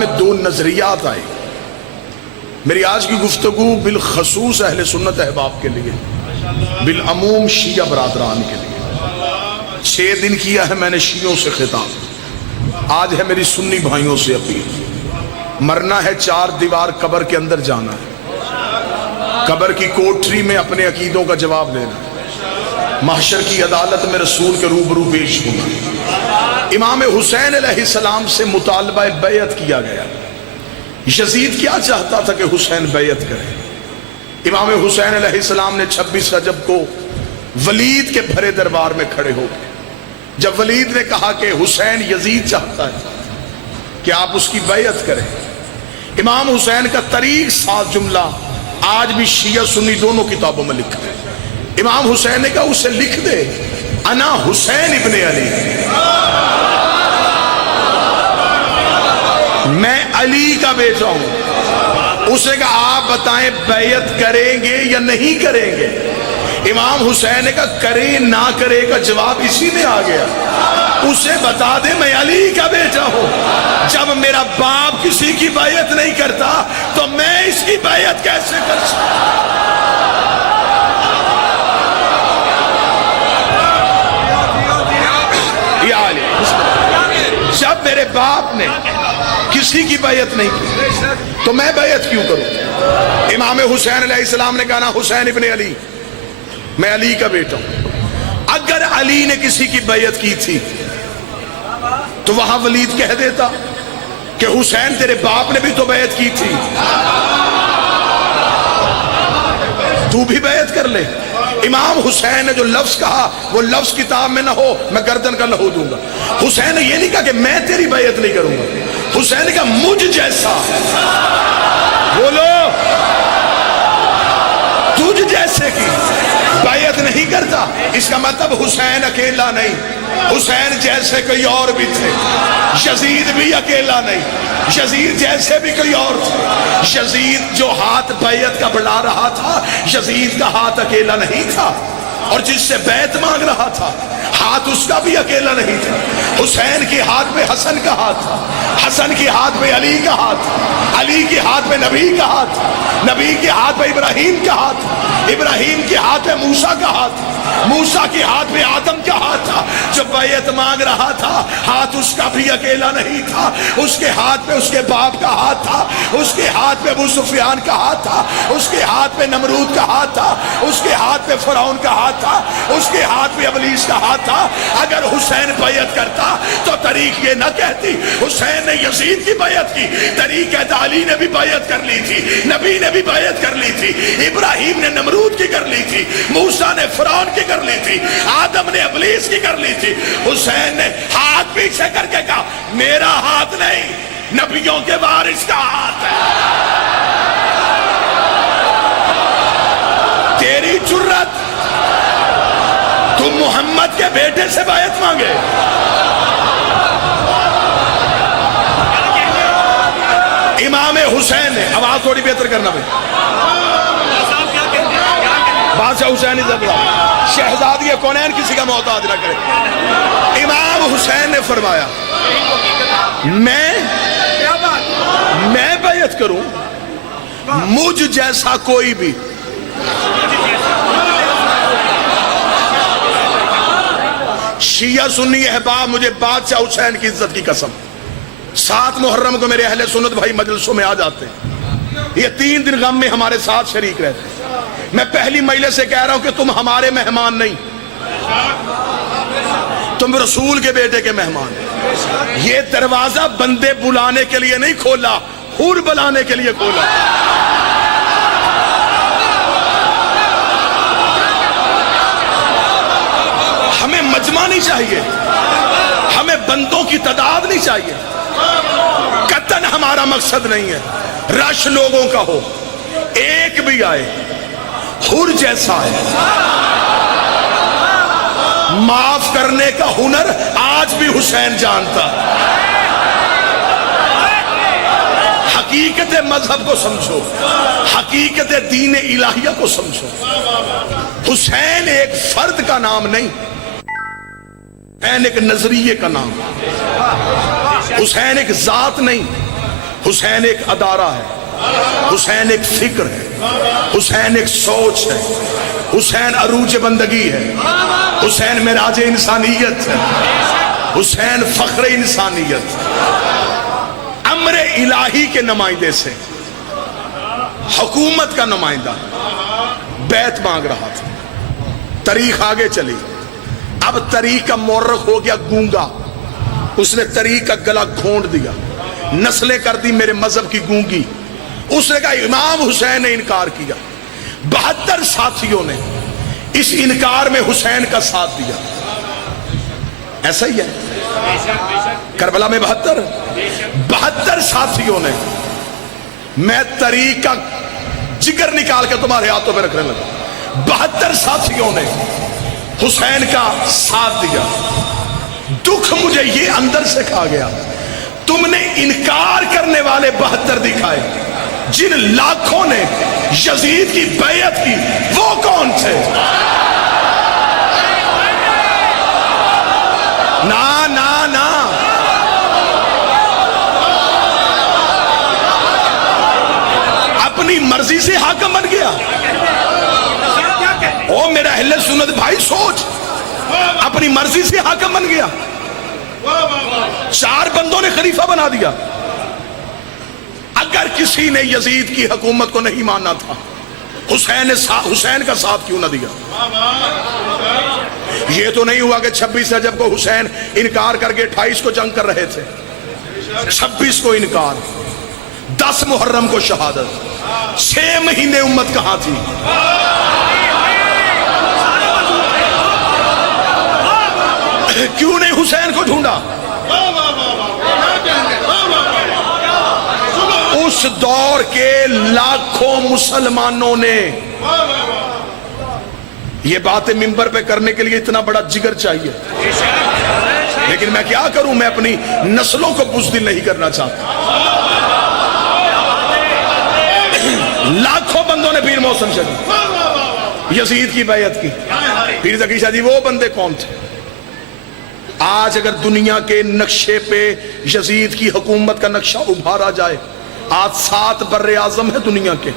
میں دو نظریات آئے. میری آج کی گفتگو بالخصوص اہل سنت احباب کے لیے، بالعموم شیعہ برادران کے لیے. 6 دن کیا ہے میں نے شیعوں سے خطاب، آج ہے میری سنی بھائیوں سے اپیل. مرنا ہے 4 دیوار قبر کے اندر جانا ہے، قبر کی کوٹری میں اپنے عقیدوں کا جواب دینا ہے، محشر کی عدالت میں رسول کے روبرو پیش ہونا. امام حسین علیہ السلام سے مطالبہ بیعت کیا گیا. یزید کیا چاہتا تھا کہ حسین بیعت کرے. امام حسین علیہ السلام نے 26 رجب کو ولید کے بھرے دربار میں کھڑے ہو گئے. جب ولید نے کہا کہ حسین یزید چاہتا ہے کہ آپ اس کی بیعت کریں، امام حسین کا طریق ساز جملہ آج بھی شیعہ سنی دونوں کتابوں میں لکھا ہے. امام حسین نے کہا اسے لکھ دے انا حسین ابن علی، میں علی کا بیٹا ہوں. اسے کہا آپ بتائیں بیعت کریں گے یا نہیں کریں گے. امام حسین نے کہا کرے نہ کرے کا جواب اسی میں آ گیا. اسے بتا دے میں علی کا بیٹا ہوں. جب میرا باپ کسی کی بیعت نہیں کرتا تو میں اس کی بیعت کیسے کر سکتا. جب میرے باپ نے کسی کی بیعت نہیں کی تو میں بیعت کیوں کروں. امام حسین علیہ السلام نے کہا نا حسین ابن علی، میں علی کا بیٹا ہوں. اگر علی نے کسی کی بیعت کی تھی تو وہاں ولید کہہ دیتا کہ حسین تیرے باپ نے بھی تو بیعت کی تھی، تو بھی بیعت کر لے. امام حسین نے جو لفظ کہا وہ لفظ کتاب میں نہ ہو میں گردن کا لہو دوں گا. حسین نے یہ نہیں کہا کہ میں تیری بیعت نہیں کروں گا. حسین نے کہا مجھ جیسا، بولو تجھ جیسے کی بیعت نہیں کرتا. اس کا مطلب حسین اکیلا نہیں، حسین جیسے کوئی اور بھی تھے. یزید بھی اکیلا نہیں، یزید جیسے بھی کوئی اور تھے. یزید جو ہاتھ بیعت کا بڑھا رہا تھا، یزید کا ہاتھ اکیلا نہیں تھا. اور جس سے بیعت مانگ رہا تھا ہاتھ اس کا بھی اکیلا نہیں تھا. حسین کے ہاتھ میں حسن کا ہاتھ تھا، حسن کے ہاتھ میں علی کا ہاتھ، علی کے ہاتھ میں نبی کا ہاتھ، نبی کے ہاتھ میں ابراہیم کا ہاتھ، ابراہیم کے ہاتھ میں موسیٰ کا ہاتھ، موسیٰ کے ہاتھ میں آدم کا ہاتھ تھا. جو بیعت مانگ رہا تھا ہاتھ اس کا بھی اکیلا نہیں تھا. اس کے ہاتھ میں اس کے باپ کا ہاتھ تھا، اس کے ہاتھ میں ابو سفیان کا ہاتھ تھا، اس کے ہاتھ میں نمرود کا ہاتھ تھا، اس کے ہاتھ میں فرعون کا ہاتھ تھا، اس کے ہاتھ میں ابلیس کا ہاتھ تھا. اگر حسین بیعت کرتا تو طریق یہ نہ کہتی حسین نے یزید کی بیعت کی. طریق کہتا علی نے بھی بیعت کر لی تھی، نبی نے بھی بیعت کر لی تھی، ابراہیم نے نمرود کی کر لی تھی، موسیٰ نے فرعون کی کر لی تھی، آدم نے ابلیس کی کر لی تھی. حسین نے ہاتھ پیچھے کر کے کہا میرا ہاتھ نہیں، نبیوں کے وارث کا ہاتھ ہے. تیری جرت تم محمد کے بیٹے سے بیعت مانگے. امام حسین نے آواز تھوڑی بہتر کرنا بھائی. بادشاہ حسین شہزادی کونین کسی کا محتاج نہ کرے. امام حسین نے فرمایا میں بیعت کروں مجھ جیسا کوئی بھی شیعہ سنی احباب مجھے بادشاہ حسین کی عزت کی قسم 7 محرم کو میرے اہل سنت بھائی مجلسوں میں آ جاتے ہیں. یہ 3 دن غم میں ہمارے ساتھ شریک رہتے ہیں. میں پہلی مجلس سے کہہ رہا ہوں کہ تم ہمارے مہمان نہیں، تم رسول کے بیٹے کے مہمان. یہ دروازہ بندے بلانے کے لیے نہیں کھولا، حور بلانے کے لیے کھولا. ہمیں مجمع نہیں چاہیے، ہمیں بندوں کی تعداد نہیں چاہیے. قطعاً ہمارا مقصد نہیں ہے رش لوگوں کا ہو، ایک بھی آئے حور جیسا ہے. معاف کرنے کا ہنر آج بھی حسین جانتا. حقیقت مذہب کو سمجھو، حقیقت دین الہیہ کو سمجھو. حسین ایک فرد کا نام نہیں، حسین ایک نظریے کا نام. حسین ایک ذات نہیں، حسین ایک ادارہ ہے، حسین ایک فکر ہے، حسین ایک سوچ ہے، حسین عروج بندگی ہے، حسین معراج انسانیت ہے، حسین فخر انسانیت، امر الہی کے نمائندے سے حکومت کا نمائندہ بیعت مانگ رہا تھا۔ تاریخ آگے چلی، اب تاریخ کا مورخ ہو گیا گونگا، اس نے تاریخ کا گلا گھونٹ دیا، نسلیں کر دی میرے مذہب کی گونگی۔ اس نے کہا امام حسین نے انکار کیا، 72 ساتھیوں نے اس انکار میں حسین کا ساتھ دیا۔ ایسا ہی ہے کربلا میں 72 ساتھیوں نے، میں تاریخ کا جگر نکال کے تمہارے ہاتھوں میں رکھنے لگا، 72 ساتھیوں نے حسین کا ساتھ دیا۔ دکھ مجھے یہ اندر سے کھا گیا، تم نے انکار کرنے والے 72 دکھائے، جن لاکھوں نے یزید کی بیعت کی وہ کون تھے؟ نا نا نا، اپنی مرضی سے حاکم بن گیا۔ او میرا اہل سنت بھائی سوچ، اپنی مرضی سے حاکم بن گیا، 4 بندوں نے خلیفہ بنا دیا۔ اگر کسی نے یزید کی حکومت کو نہیں ماننا تھا، حسین کا ساتھ کیوں نہ دیا؟ یہ تو نہیں ہوا کہ 26 رجب کو حسین انکار کر کے 28 کو جنگ کر رہے تھے، 26 کو انکار، 10 محرم کو شہادت، 6 مہینے امت کہاں تھی؟ کیوں نہیں حسین کو ڈھونڈا؟ اس دور کے لاکھوں مسلمانوں نے، یہ باتیں منبر پہ کرنے کے لیے اتنا بڑا جگر چاہیے، لیکن میں کیا کروں، میں اپنی نسلوں کو بزدل نہیں کرنا چاہتا۔ لاکھوں بندوں نے پیر محسن شاہ یزید کی بیعت کی۔ پیر ذکی شاہ جی وہ بندے کون تھے؟ آج اگر دنیا کے نقشے پہ یزید کی حکومت کا نقشہ ابھارا جائے، آج 7 بر اعظم ہے دنیا کے،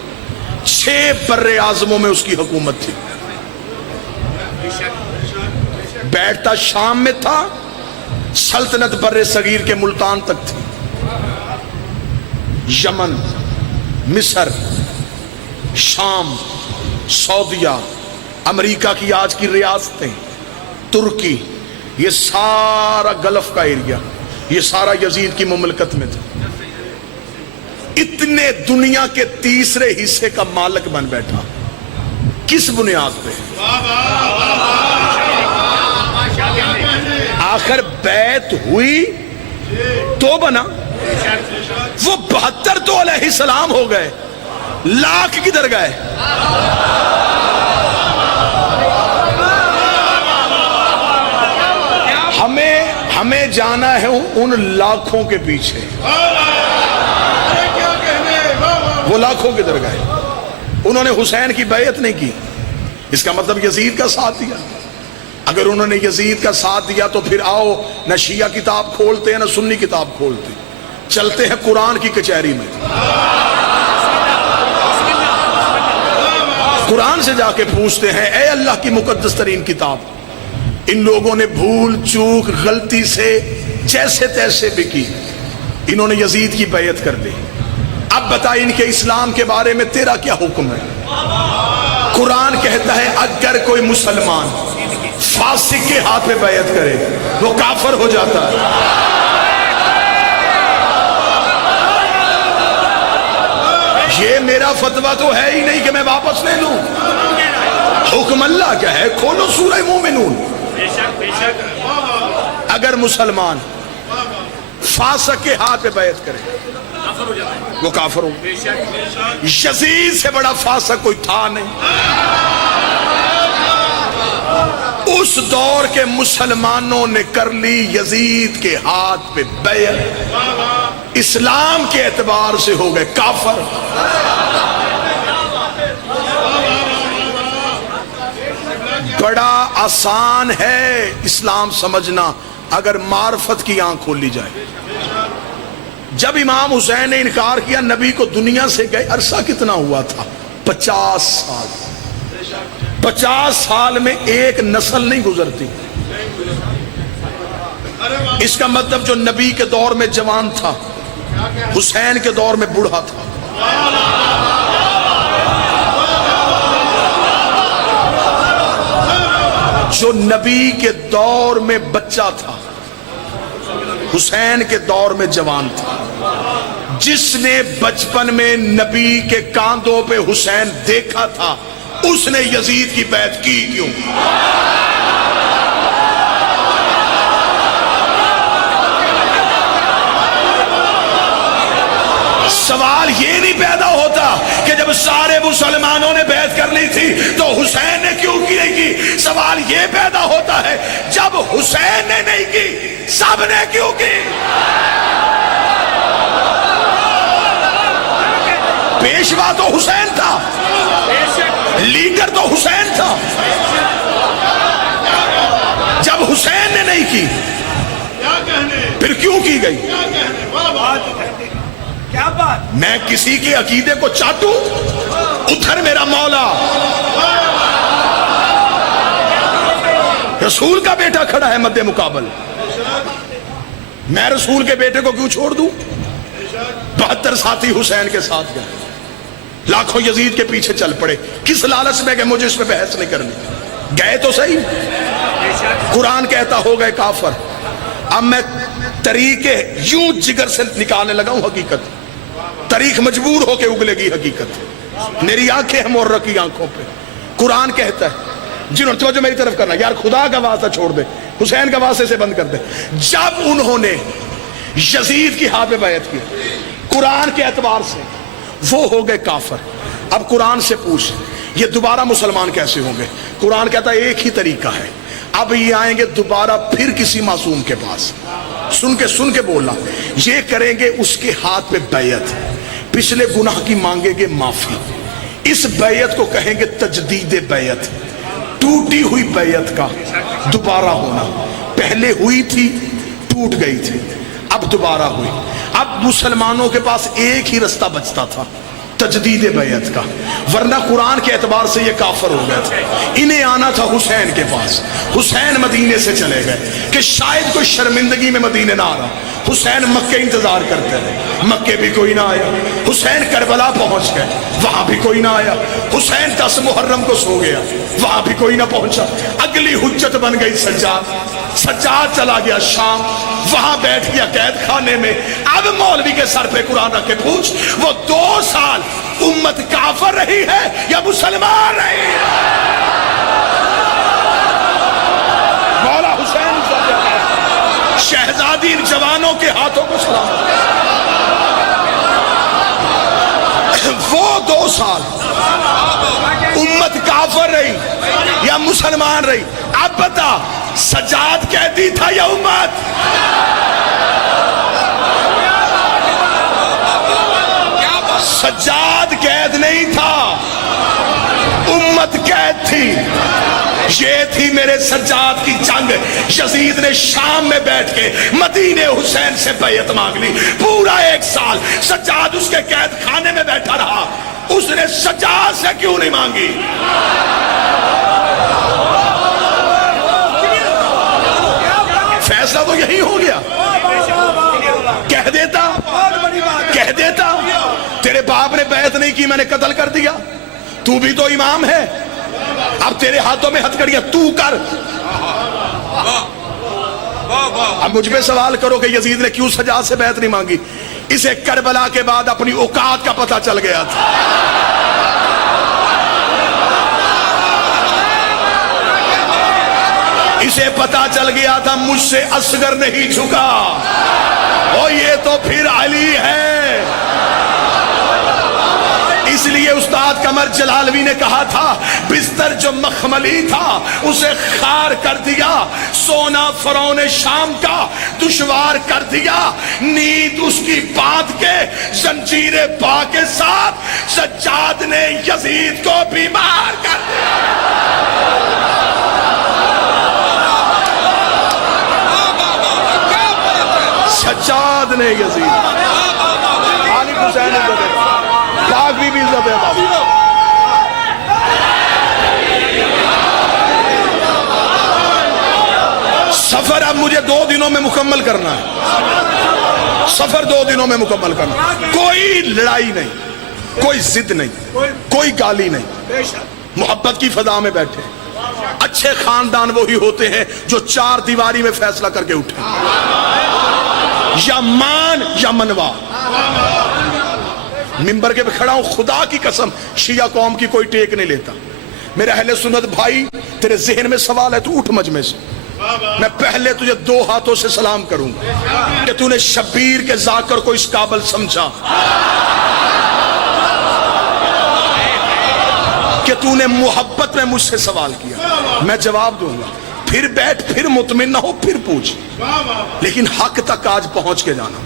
6 بر اعظموں میں اس کی حکومت تھی۔ بیٹھتا شام میں تھا، سلطنت بر صغیر کے ملتان تک تھی، یمن، مصر، شام، سعودیہ، امریکہ کی آج کی ریاستیں، ترکی، یہ سارا گلف کا ایریا، یہ سارا یزید کی مملکت میں تھا۔ اتنے دنیا کے تیسرے حصے کا مالک بن بیٹھا، کس بنیاد پہ؟ آخر بیعت ہوئی تو بنا، وہ 72 تو علیہ السلام ہو گئے، لاکھ کدھر گئے؟ ہمیں جانا ہے ان لاکھوں کے پیچھے، وہ لاکھوں کدھر گئے؟ انہوں نے حسین کی بیعت نہیں کی، اس کا مطلب یزید کا ساتھ دیا۔ اگر انہوں نے یزید کا ساتھ دیا تو پھر آؤ، نہ شیعہ کتاب کھولتے ہیں نہ سنی کتاب کھولتے، چلتے ہیں قرآن کی کچہری میں، قرآن سے جا کے پوچھتے ہیں، اے اللہ کی مقدس ترین کتاب، ان لوگوں نے بھول چوک غلطی سے جیسے تیسے بھی کی، انہوں نے یزید کی بیعت کر لی، اب بتا ان کے اسلام کے بارے میں تیرا کیا حکم ہے؟ قرآن کہتا ہے اگر کوئی مسلمان فاسق کے ہاتھ پہ بیعت کرے وہ کافر ہو جاتا ہے۔ یہ میرا فتویٰ تو ہے ہی نہیں کہ میں واپس لے لوں، حکم اللہ کیا ہے؟ کھولو سورہ مومنون۔ اگر مسلمان فاسق کے ہاتھ پہ بیعت کرے وہ کافر ہو۔ یزید سے بڑا فاسق کوئی تھا نہیں۔ اس دور کے مسلمانوں نے کر لی یزید کے ہاتھ پہ بیعت، اسلام کے اعتبار سے ہو گئے کافر۔ بڑا آسان ہے اسلام سمجھنا اگر معرفت کی آنکھ کھول لی جائے۔ جب امام حسین نے انکار کیا، نبی کو دنیا سے گئے عرصہ کتنا ہوا تھا؟ 50 سال۔ 50 سال میں ایک نسل نہیں گزرتی۔ اس کا مطلب جو نبی کے دور میں جوان تھا، حسین کے دور میں بوڑھا تھا۔ جو نبی کے دور میں بچہ تھا، حسین کے دور میں جوان تھا۔ جس نے بچپن میں نبی کے کاندھوں پہ حسین دیکھا تھا، اس نے یزید کی بیعت کی کیوں؟ سوال یہ نہیں پیدا ہوتا کہ جب سارے مسلمانوں نے بیعت کر لی تھی تو حسین نے کیوں کی نہیں کی؟ سوال یہ پیدا ہوتا ہے جب حسین نے نہیں کی، سب نے کیوں کی؟ پیشوا تو حسین تھا، لیڈر تو حسین تھا۔ جب حسین نے نہیں کی پھر کیوں کی گئی؟ کیا بات؟ میں کسی کے عقیدے کو چاٹوں؟ ادھر میرا مولا رسول کا بیٹا کھڑا ہے مد مقابل، میں رسول کے بیٹے کو کیوں چھوڑ دوں؟ 72 ساتھی حسین کے ساتھ گئے، لاکھوں یزید کے پیچھے چل پڑے، کس لالچ میں کہ مجھے اس پہ بحث نہیں کرنی؟ گئے تو صحیح، قرآن کہتا ہو گئے کافر۔ اب میں طریقے یوں جگر سے نکالنے لگا ہوں حقیقت، تاریخ مجبور ہو کے اگلے گی حقیقت۔ میری آنکھیں ہیں مور رکھی آنکھوں پہ۔ قرآن کہتا ہے، جنہوں نے توجہ میری طرف کرنا، یار خدا کا واسطہ چھوڑ دے، حسین کا واسطے سے بند کر دے۔ جب انہوں نے یزید کی ہاتھ پہ بیعت کی قرآن کے اعتبار سے، وہ ہو گئے کافر۔ اب قرآن سے پوچھ یہ دوبارہ مسلمان کیسے ہوں گے؟ قرآن کہتا ہے ایک ہی طریقہ ہے، اب یہ آئیں گے دوبارہ پھر کسی معصوم کے پاس، سن کے بولنا، یہ کریں گے اس کے ہاتھ پہ بیعت، پچھلے گناہ کی مانگیں گے معافی، اس بیعت کو کہیں گے تجدید بیعت، ٹوٹی ہوئی بیعت کا دوبارہ ہونا۔ پہلے ہوئی تھی، ٹوٹ گئی تھی، اب دوبارہ ہوئی۔ اب مسلمانوں کے پاس ایک ہی رستہ بچتا تھا، تجدید بیعت کا، ورنہ قرآن کے اعتبار سے یہ کافر ہو گئے تھے۔ انہیں آنا تھا حسین کے پاس، حسین مدینے سے چلے گئے کہ شاید کوئی شرمندگی میں مدینے نہ آ رہا، حسین مکے انتظار کرتے رہے، مکے بھی کوئی نہ آیا۔ حسین کربلا پہنچ گئے، وہاں بھی کوئی نہ آیا۔ حسین 10 محرم کو سو گیا، وہاں بھی کوئی نہ پہنچا۔ اگلی حجت بن گئی سجاد چلا گیا شام، وہاں بیٹھ گیا قید خانے میں۔ اب مولوی کے سر پہ قرآن رکھ کے پوچھ، وہ 2 سال امت کافر رہی ہے یا مسلمان رہی ہے؟ مولا حسین شہزادی ان جوانوں کے ہاتھوں کو سلام۔ وہ 2 سال امت کافر رہی یا مسلمان رہی؟ اب بتا، سجاد قیدی تھا یا امت؟ سجاد قید نہیں تھا، امت قید تھی۔ یہ تھی میرے سجاد کی جنگ۔ یزید نے شام میں بیٹھ کے مدینے حسین سے بیعت مانگ لی، پورا 1 سال سجاد اس کے قید خانے میں بیٹھا رہا۔ اس نے سجاد سے کیوں نہیں مانگی؟ فیصلہ تو یہی ہو گیا۔ کہہ دیتا تیرے باپ نے بیعت نہیں کی، میں نے قتل کر دیا، تو بھی تو امام ہے، اب تیرے ہاتھوں میں ہتھکڑیاں، تو کر۔ اب مجھ پہ سوال کرو کہ یزید نے کیوں سجاد سے بیعت نہیں مانگی؟ اسے کربلا کے بعد اپنی اوقات کا پتہ چل گیا تھا۔ اسے پتہ چل گیا تھا مجھ سے اصغر نہیں جھکا، اور یہ تو پھر علی ہے۔ اس لیے استاد قمر جلالوی نے کہا تھا، بستر جو مخملی تھا اسے خار کر دیا، سونا فرعون شام کا دشوار کر دیا، نیند اس کی باندھ کے زنجیر پا کے ساتھ سجاد نے یزید کو بیمار کر دیا۔ سجاد نے یزید دنوں میں مکمل کرنا ہے، سفر 2 دنوں میں مکمل کرنا ہے۔ کوئی لڑائی نہیں، کوئی ضد نہیں، کوئی گالی نہیں، محبت کی فضا میں بیٹھے۔ اچھے خاندان وہی ہوتے ہیں جو 4 دیواری میں فیصلہ کر کے اٹھے، یا مان یا منوا۔ ممبر کے پہ کھڑا ہوں، خدا کی قسم شیعہ قوم کی کوئی ٹیک نہیں لیتا۔ میرے اہل سنت بھائی، تیرے ذہن میں سوال ہے تو اٹھ مجمع سے، میں پہلے تجھے 2 ہاتھوں سے سلام کروں گا کہ تو نے شبیر کے ذاکر کو اس قابل سمجھا کہ تو نے محبت میں مجھ سے سوال کیا، میں جواب دوں گا۔ پھر بیٹھ، پھر مطمئن نہ ہو، پھر پوچھ، لیکن حق تک آج پہنچ کے جانا۔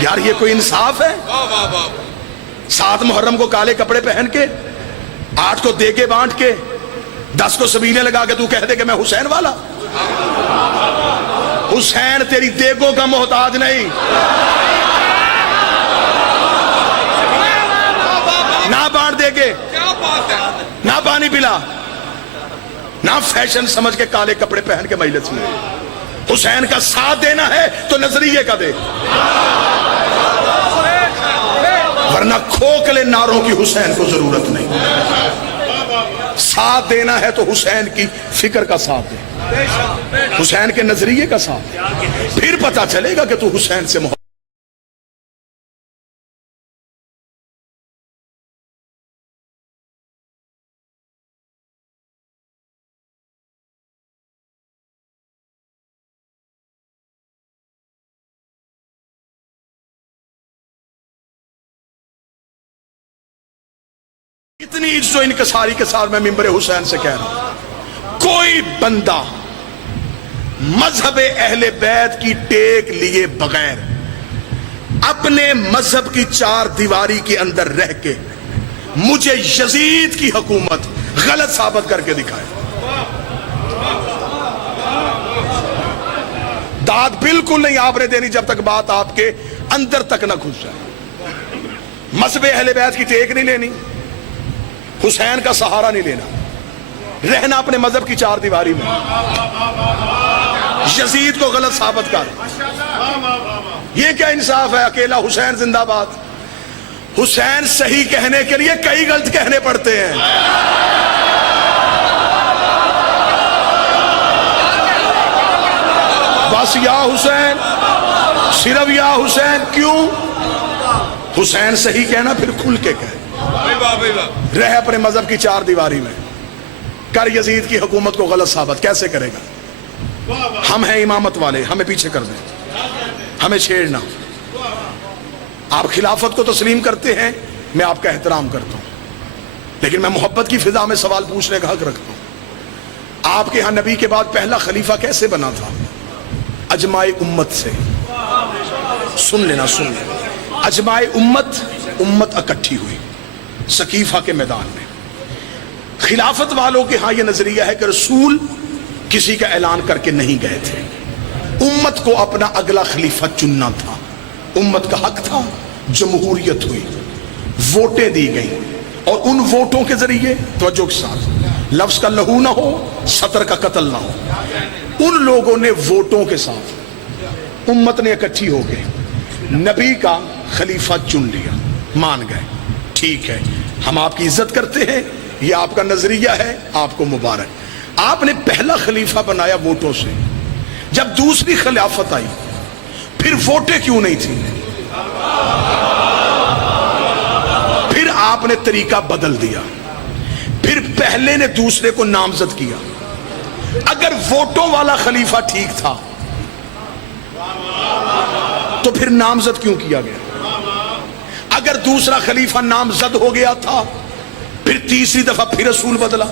یار یہ کوئی انصاف ہے؟ 7 محرم کو کالے کپڑے پہن کے، 8 کو دیگے بانٹ کے، 10 کو سبیلے لگا کے تو کہہ دے کہ میں حسین والا؟ حسین تیری دیگوں کا محتاج نہیں، نہ بانٹ دے گے، نہ پانی پلا، نہ فیشن سمجھ کے کالے کپڑے پہن کے مجلس میں۔ حسین کا ساتھ دینا ہے تو نظریے کا دے، ورنہ کھوکھلے نعروں کی حسین کو ضرورت نہیں۔ ساتھ دینا ہے تو حسین کی فکر کا ساتھ دے، حسین کے نظریے کا ساتھ دے، پھر پتہ چلے گا کہ تو حسین سے محبت۔ اتنی عزت و انکساری کے ساتھ میں ممبر حسین سے کہہ رہا ہوں، کوئی بندہ مذہب اہل بیت کی ٹیک لیے بغیر اپنے مذہب کی 4 دیواری کے اندر رہ کے مجھے یزید کی حکومت غلط ثابت کر کے دکھائے۔ داد بالکل نہیں آپ نے دینی جب تک بات آپ کے اندر تک نہ گھس جائے۔ مذہب اہل بیت کی ٹیک نہیں لینی، حسین کا سہارا نہیں لینا، رہنا اپنے مذہب کی 4 دیواری میں، یزید کو غلط ثابت کر۔ یہ کیا انصاف ہے؟ اکیلا حسین زندہ باد۔ حسین صحیح کہنے کے لیے کئی غلط کہنے پڑتے ہیں۔ بس یا حسین، صرف یا حسین، کیوں؟ حسین صحیح کہنا پھر کھل کے کہے، رہ اپنے مذہب کی 4 دیواری میں، کر یزید کی حکومت کو غلط ثابت۔ کیسے کرے گا؟ ہم ہیں امامت والے، ہمیں پیچھے کر دیں، ہمیں چھیڑنا۔ آپ خلافت کو تسلیم کرتے ہیں، میں آپ کا احترام کرتا ہوں، لیکن میں محبت کی فضا میں سوال پوچھنے کا حق رکھتا ہوں۔ آپ کے ہاں نبی کے بعد پہلا خلیفہ کیسے بنا تھا؟ اجماع امت سے۔ سن لینا، سن لینا، اجماع امت اکٹھی ہوئی سقیفہ کے میدان میں۔ خلافت والوں کے ہاں یہ نظریہ ہے کہ رسول کسی کا اعلان کر کے نہیں گئے تھے، امت کو اپنا اگلا خلیفہ چننا تھا، امت کا حق تھا۔ جمہوریت ہوئی، ووٹیں دی گئیں، اور ان ووٹوں کے ذریعے، توجہ کے ساتھ، لفظ کا لہو نہ ہو، سطر کا قتل نہ ہو، ان لوگوں نے ووٹوں کے ساتھ امت نے اکٹھی ہو گئے نبی کا خلیفہ چن لیا، مان گئے، ٹھیک ہے، ہم آپ کی عزت کرتے ہیں، یہ آپ کا نظریہ ہے، آپ کو مبارک۔ آپ نے پہلا خلیفہ بنایا ووٹوں سے، جب دوسری خلافت آئی پھر ووٹیں کیوں نہیں تھیں؟ پھر آپ نے طریقہ بدل دیا، پھر پہلے نے دوسرے کو نامزد کیا۔ اگر ووٹوں والا خلیفہ ٹھیک تھا تو پھر نامزد کیوں کیا گیا؟ اگر دوسرا خلیفہ نامزد ہو گیا تھا، پھر تیسری دفعہ پھر رسول بدلا،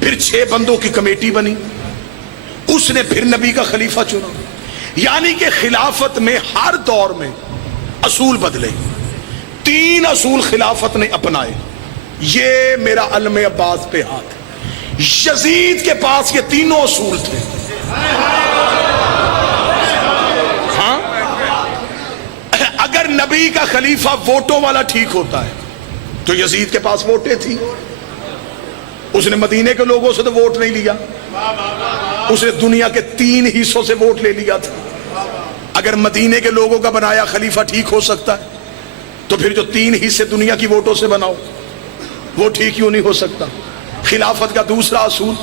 پھر 6 بندوں کی کمیٹی بنی، اس نے پھر نبی کا خلیفہ چنا۔ یعنی کہ خلافت میں ہر دور میں اصول بدلے۔ 3 اصول خلافت نے اپنائے، یہ میرا علم عباس پہ ہاتھ۔ یزید کے پاس یہ 3 اصول تھے۔ ہاں، اگر نبی کا خلیفہ ووٹوں والا ٹھیک ہوتا ہے تو یزید کے پاس ووٹیں تھی، اس نے مدینے کے لوگوں سے تو ووٹ نہیں لیا، اسے دنیا کے 3 حصوں سے ووٹ لے لیا تھا. اگر مدینے کے لوگوں کا بنایا خلیفہ ٹھیک ہو سکتا ہے تو پھر جو 3 حصے دنیا کی ووٹوں سے بناؤ وہ ٹھیک کیوں نہیں ہو سکتا؟ خلافت کا دوسرا اصول،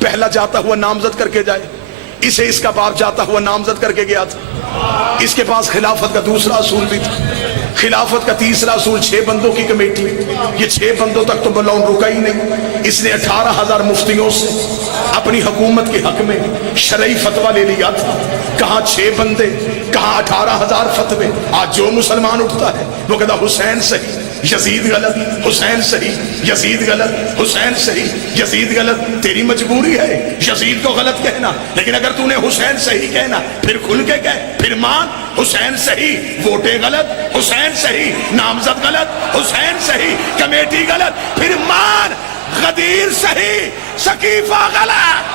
پہلا جاتا ہوا نامزد کر کے جائے. اسے اس کا باپ جاتا ہوا نامزد کر کے گیا تھا. اس کے پاس خلافت کا دوسرا اصول بھی تھا. خلافت کا تیسرا اصول 6 بندوں کی کمیٹی. یہ 6 بندوں تک تو بلون رکا ہی نہیں. اس نے 18,000 مفتیوں سے اپنی حکومت کے حق میں شرعی فتویٰ لے لیا تھا. کہاں 6 بندے، کہاں 18,000 فتوے. آج جو مسلمان اٹھتا ہے وہ کہتا حسین صحیح، یزید غلط، حسین صحیح، یزید غلط، حسین صحیح، یزید غلط. تیری مجبوری ہے یزید کو غلط کہنا، لیکن اگر تو نے حسین صحیح کہنا پھر کھل کے کہہ، پھر مان. حسین صحیح، ووٹیں غلط، حسین صحیح، نامزد غلط، حسین صحیح، کمیٹی غلط، پھر مان. غدیر صحیح، سقیفہ غلط.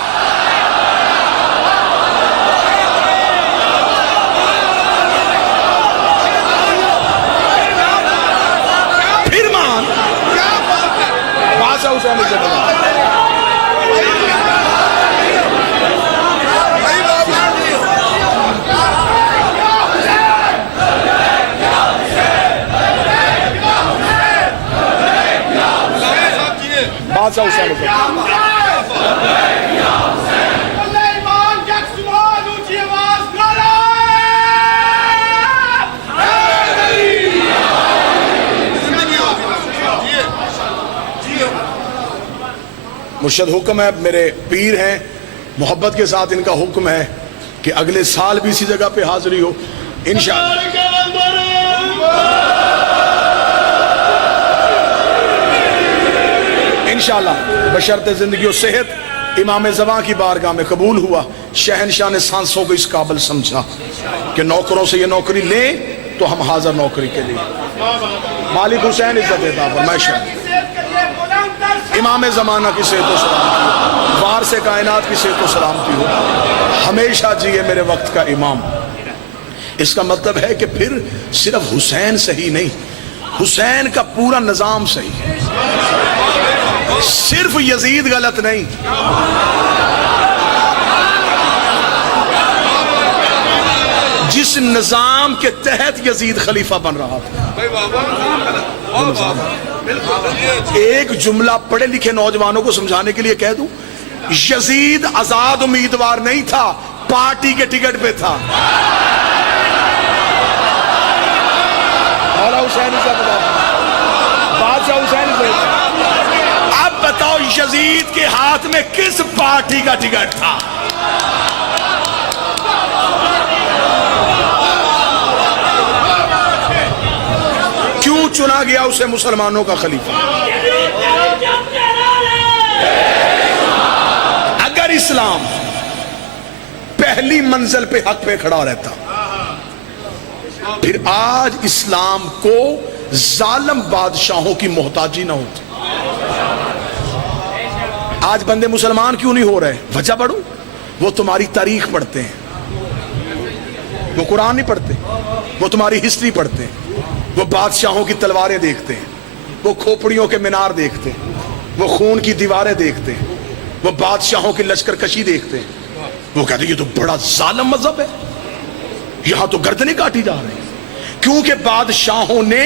مرشد حکم ہے، میرے پیر ہیں، محبت کے ساتھ ان کا حکم ہے کہ اگلے سال بھی اسی جگہ پہ حاضری ہو انشاءاللہ. انشاءاللہ بشرط زندگی و صحت امام زمان کی بارگاہ میں قبول ہوا. شہنشاہ نے سانسوں کو اس قابل سمجھا کہ نوکروں سے یہ نوکری لیں تو ہم حاضر نوکری کے لیے. مالک حسین عزت دیتا فرمائش ہے. امام زمانہ کی صحت و سلامتی ہو، وارث کائنات کی صحت و سلامتی ہو، ہمیشہ جیے میرے وقت کا امام. اس کا مطلب ہے کہ پھر صرف حسین صحیح نہیں، حسین کا پورا نظام صحیح ہے. صرف یزید غلط نہیں. جس نظام کے تحت یزید خلیفہ بن رہا تھا. ایک جملہ پڑھے لکھے نوجوانوں کو سمجھانے کے لیے کہہ دوں، یزید آزاد امیدوار نہیں تھا، پارٹی کے ٹکٹ پہ تھا. حسین بادشاہ حسین. اب بتاؤ یزید کے ہاتھ میں کس پارٹی کا ٹکٹ تھا؟ کیوں چنا گیا اسے مسلمانوں کا خلیفہ؟ اگر اسلام پہلی منزل پہ حق پہ کھڑا رہتا پھر آج اسلام کو ظالم بادشاہوں کی محتاجی نہ ہوتی. آج بندے مسلمان کیوں نہیں ہو رہے؟ وجہ پڑھو. وہ تمہاری تاریخ پڑھتے ہیں، وہ قرآن نہیں پڑھتے، وہ تمہاری ہسٹری پڑھتے ہیں، وہ بادشاہوں کی تلواریں دیکھتے ہیں، وہ کھوپڑیوں کے مینار دیکھتے ہیں، وہ خون کی دیواریں دیکھتے ہیں، وہ بادشاہوں کی لشکر کشی دیکھتے ہیں. وہ کہتے ہیں یہ تو بڑا ظالم مذہب ہے، یہاں تو گردنیں کاٹی جا رہی ہیں. کیونکہ بادشاہوں نے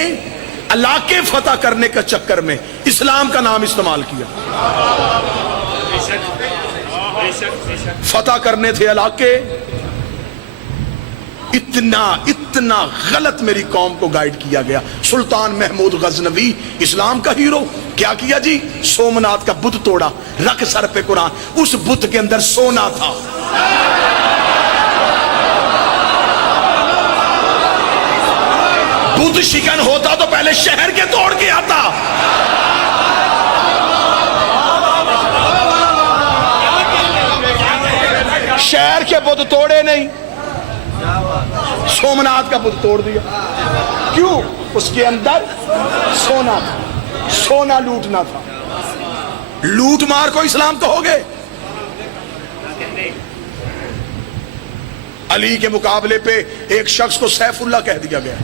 علاقے فتح کرنے کا چکر میں اسلام کا نام استعمال کیا. فتح کرنے تھے علاقے. اتنا غلط میری قوم کو گائیڈ کیا گیا. سلطان محمود غزنوی اسلام کا ہیرو کیا کیا جی؟ سومنات کا بت توڑا، رکھ سر پہ قرآن. اس بت کے اندر سونا تھا. بت شکن ہوتا تو پہلے شہر کے توڑ کے آتا. شہر کے بت توڑے نہیں، سومنات کا بت توڑ دیا. کیوں؟ اس کے اندر سونا تھا، سونا لوٹنا تھا. لوٹ مار کو اسلام کہو گے؟ علی کے مقابلے پہ ایک شخص کو سیف اللہ کہہ دیا گیا.